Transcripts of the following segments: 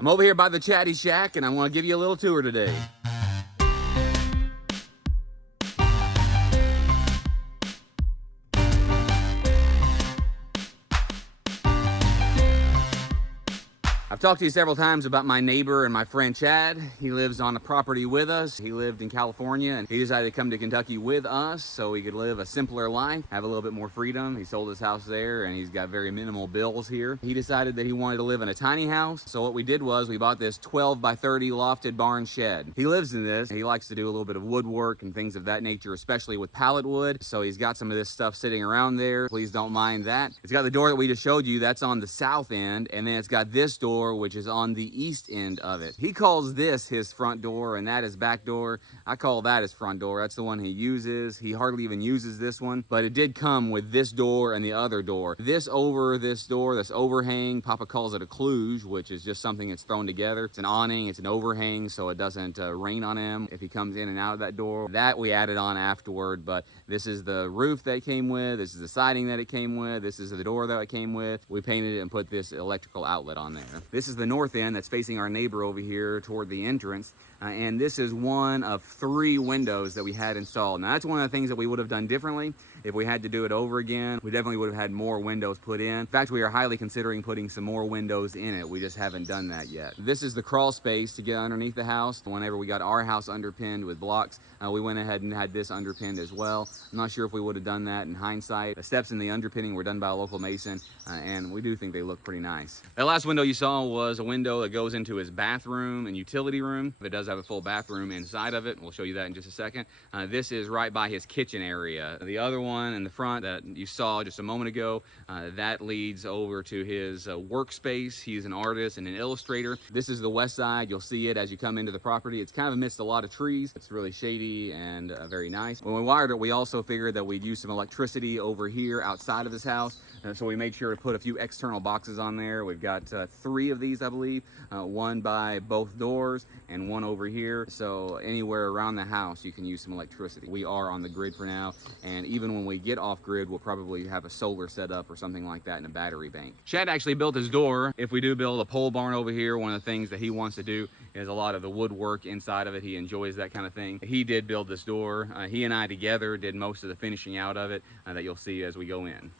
I'm over here by the Chaddy Shack and I want to give you a little tour today. I've talked to you several times about my neighbor and my friend Chad. He lives on a property with us. He lived in California and he decided to come to Kentucky with us so he could live a simpler life, have a little bit more freedom. He sold his house there and he's got very minimal bills here. He decided that he wanted to live in a tiny house. So what we did was we bought this 12 by 30 lofted barn shed. He lives in this. He likes to do a little bit of woodwork and things of that nature, especially with pallet wood. So he's got some of this stuff sitting around there. Please don't mind that. It's got the door that we just showed you. That's on the south end. And then it's got this door, which is on the east end of it. He calls this his front door and that his back door. I call that his front door. That's the one he uses. He hardly even uses this one, but it did come with this door and the other door. This over this door, this overhang, Papa calls it a kludge, which is just something that's thrown together. It's an awning, it's an overhang, so it doesn't rain on him if he comes in and out of that door. That we added on afterward, but this is the roof that it came with, this is the siding that it came with, this is the door that it came with. We painted it and put this electrical outlet on there. This is the north end that's facing our neighbor over here toward the entrance. And this is one of 3 windows that we had installed. Now that's one of the things that we would have done differently. If we had to do it over again, we definitely would have had more windows put in. In fact, we are highly considering putting some more windows in it. We just haven't done that yet. This is the crawl space to get underneath the house. Whenever we got our house underpinned with blocks, we went ahead and had this underpinned as well. I'm not sure if we would have done that in hindsight. The steps in the underpinning were done by a local mason, and we do think they look pretty nice. That last window you saw was a window that goes into his bathroom and utility room. It does have a full bathroom inside of it. We'll show you that in just a second. This is right by his kitchen area. The other one in the front that you saw just a moment ago, that leads over to his workspace. He's an artist and an illustrator. This is the west side. You'll see it as you come into the property. It's kind of amidst a lot of trees. It's really shady and very nice. When we wired it, we also figured that we'd use some electricity over here outside of this house. So we made sure to put a few external boxes on there. We've got 3 of these, I believe, one by both doors and one over here. So anywhere around the house, you can use some electricity. We are on the grid for now. And even when we get off grid, we'll probably have a solar set up or something like that in a battery bank. Chad actually built his door. If we do build a pole barn over here, one of the things that he wants to do is a lot of the woodwork inside of it. He enjoys that kind of thing. He did build this door. He and I together did most of the finishing out of it that you'll see as we go in.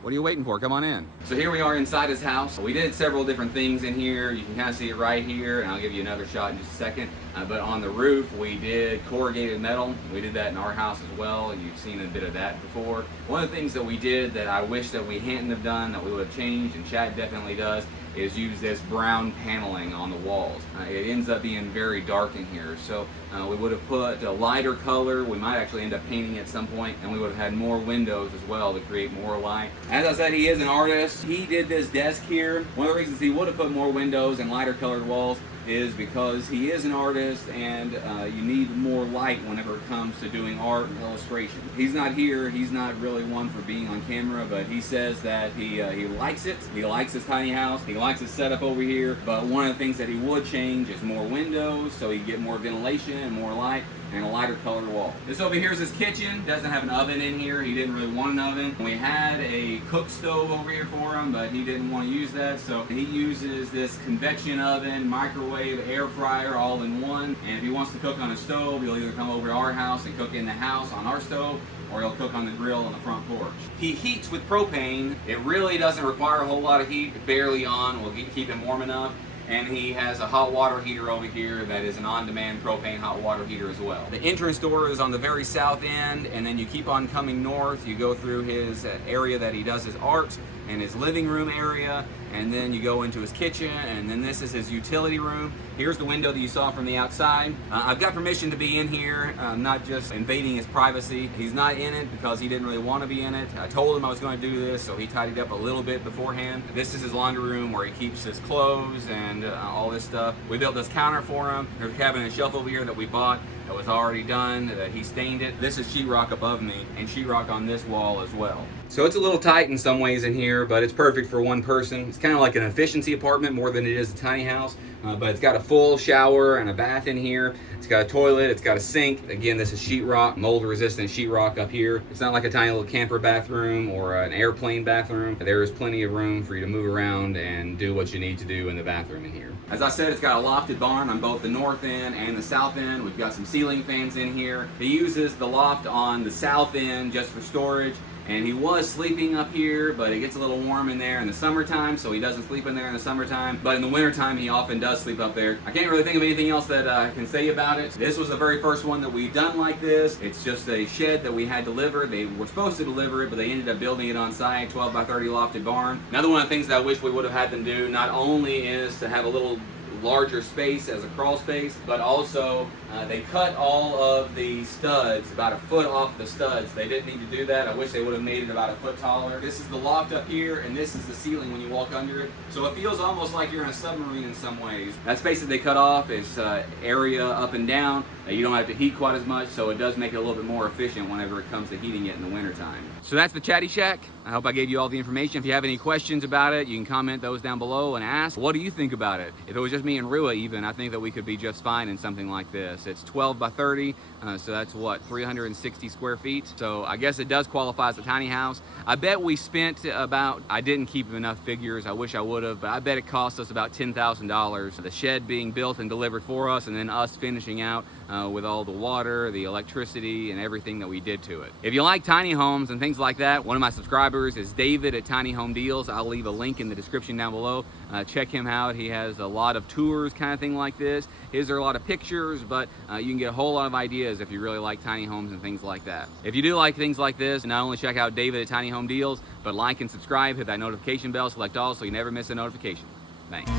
What are you waiting for? Come on in. So here we are inside his house. We did several different things in here. You can kind of see it right here, and I'll give you another shot in just a second. But on the roof, we did corrugated metal. We did that in our house as well. You've seen a bit of that before. One of the things that we did that I wish that we hadn't have done, that we would have changed, and Chad definitely does, is use this brown paneling on the walls. It ends up being very dark in here, so we would have put a lighter color. We might actually end up painting at some point, and we would have had more windows as well to create more light. As I said, he is an artist. He did this desk here. One of the reasons he would have put more windows and lighter colored walls is because he is an artist, and you need more light whenever it comes to doing art and illustration. He's not here. He's not really one for being on camera, but he says that he likes it. He likes his tiny house. He likes his setup over here, but one of the things that he would change is more windows so he can get more ventilation and more light, and a lighter colored wall. This over here is his kitchen. Doesn't have an oven in here. He didn't really want an oven. We had a cook stove over here for him, but he didn't want to use that, so he uses this convection oven, microwave, air fryer all in one. And if he wants to cook on a stove, he'll either come over to our house and cook in the house on our stove, or he'll cook on the grill on the front porch. He heats with propane. It really doesn't require a whole lot of heat. Barely on. We'll keep him warm enough. And he has a hot water heater over here that is an on-demand propane hot water heater as well. The entrance door is on the very south end, and then you keep on coming north. You go through his area that he does his art and his living room area, and then you go into his kitchen, and then this is his utility room. Here's the window that you saw from the outside. I've got permission to be in here. I'm not just invading his privacy. He's not in it because he didn't really want to be in it. I told him I was going to do this, so he tidied up a little bit beforehand. This is his laundry room where he keeps his clothes and all this stuff. We built this counter for him. There's a cabinet shelf over here that we bought that was already done. He stained it. This is sheetrock above me and sheetrock on this wall as well. So it's a little tight in some ways in here, but it's perfect for one person. It's kind of like an efficiency apartment more than it is a tiny house. but it's got a full shower and a bath in here. It's got a toilet, it's got a sink. Again, this is sheetrock, mold resistant sheetrock up here. It's not like a tiny little camper bathroom or an airplane bathroom. There is plenty of room for you to move around and do what you need to do in the bathroom in here. As I said, it's got a lofted barn on both the north end and the south end. We've got some ceiling fans in here. He uses the loft on the south end just for storage. And he was sleeping up here, but it gets a little warm in there in the summertime, so he doesn't sleep in there in the summertime. But in the wintertime, he often does sleep up there. I can't really think of anything else that I can say about it. This was the very first one that we've done like this. It's just a shed that we had delivered. They were supposed to deliver it, but they ended up building it on site, 12 by 30 lofted barn. Another one of the things that I wish we would have had them do, not only is to have a little larger space as a crawl space, but also they cut all of the studs about a foot off the studs. They didn't need to do that. I wish they would have made it about a foot taller. This is the loft up here, and this is the ceiling when you walk under it. So it feels almost like you're in a submarine in some ways. That space that they cut off is area up and down. You don't have to heat quite as much, so it does make it a little bit more efficient whenever it comes to heating it in the wintertime. So that's the Chaddy Shack. I hope I gave you all the information. If you have any questions about it, you can comment those down below and ask, what do you think about it? If it was just me and Rua even, I think that we could be just fine in something like this. It's 12 by 30, so that's what, 360 square feet. So I guess it does qualify as a tiny house. I bet we spent about, I didn't keep enough figures, I wish I would have, but I bet it cost us about $10,000. The shed being built and delivered for us, and then us finishing out with all the water, the electricity, and everything that we did to it. If you like tiny homes and things like that, one of my subscribers is David at Tiny Home Deals. I'll leave a link in the description down below. Check him out. He has a lot of tours kind of thing like this. His are a lot of pictures, but you can get a whole lot of ideas if you really like tiny homes and things like that. If you do like things like this, not only check out David at Tiny Home Deals, but like and subscribe, hit that notification bell, select all so you never miss a notification. Thanks.